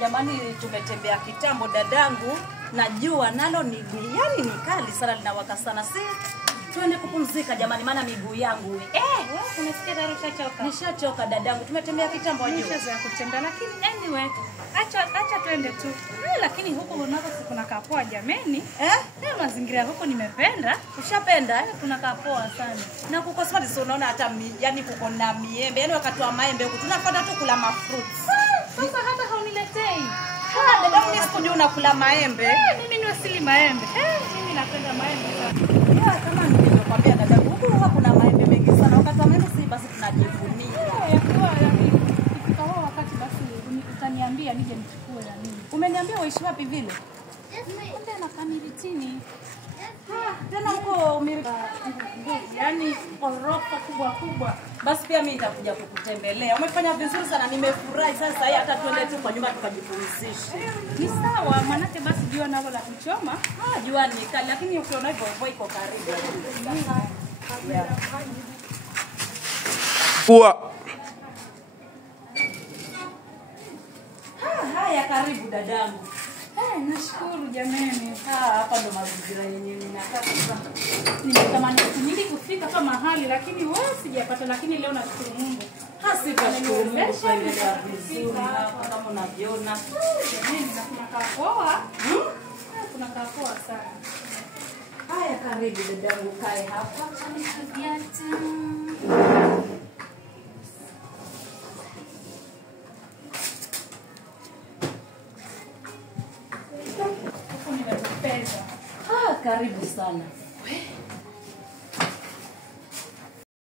Jamani, tumetembea kitambo dadangu. Najua nalo ni yani ni kali sana, linawaka sana. Si tuende kupumzika jamani, maana miguu yangu unasikia tayari ushachoka? Nishachoka dadangu. Tumetembea kitambo juu. Nishazoea kutembea, lakini anyway, acha twende tu. Lakini huko unapo kuna kapoa jameni. Mazingira huko nimependa. Ushapenda? Kuna kapoa sana. Na kuko smart, so unaona hata yani kuko na miembe. Yani wakati wa maembe huko tunapata tu kula mafruits. Sasa hata hauniletei. Dadangu nisikujua unakula maembe. Mimi ni wasili maembe. Mimi napenda maembe sana. Kama nilivyokuambia dadangu, huko kuna maembe mengi sana. Wakati wa maembe si basi tunajivunia. Kwa wakati basi utaniambia nije nichukue ya nini. Umeniambia waishi wapi vile? Kumbe na Kamiritini. Tena huko yani orofa kubwa. Basi pia mimi nitakuja kukutembelea. Umefanya vizuri sana, nimefurahi. Sasa hata tuende tu kwa nyumba tukajipumzishe. Ni sawa, manake basi jua nalo la kuchoma. Jua ni kali, lakini ukiona hivyo iko karibu. Haya, karibu dadangu. Nashukuru jamani. Hapa ndo mazingira yenyewe ninakaa sasa. Nimetamani nyingi kufika kama mahali, lakini wewe sijapata, lakini leo nashukuru Mungu. Nashukuru Mungu kuendelea vizuri hapa kama unaviona. Mimi kuna kapoa. Kuna kapoa sana. Haya, karibu dadangu, kae hapa. Karibu sana.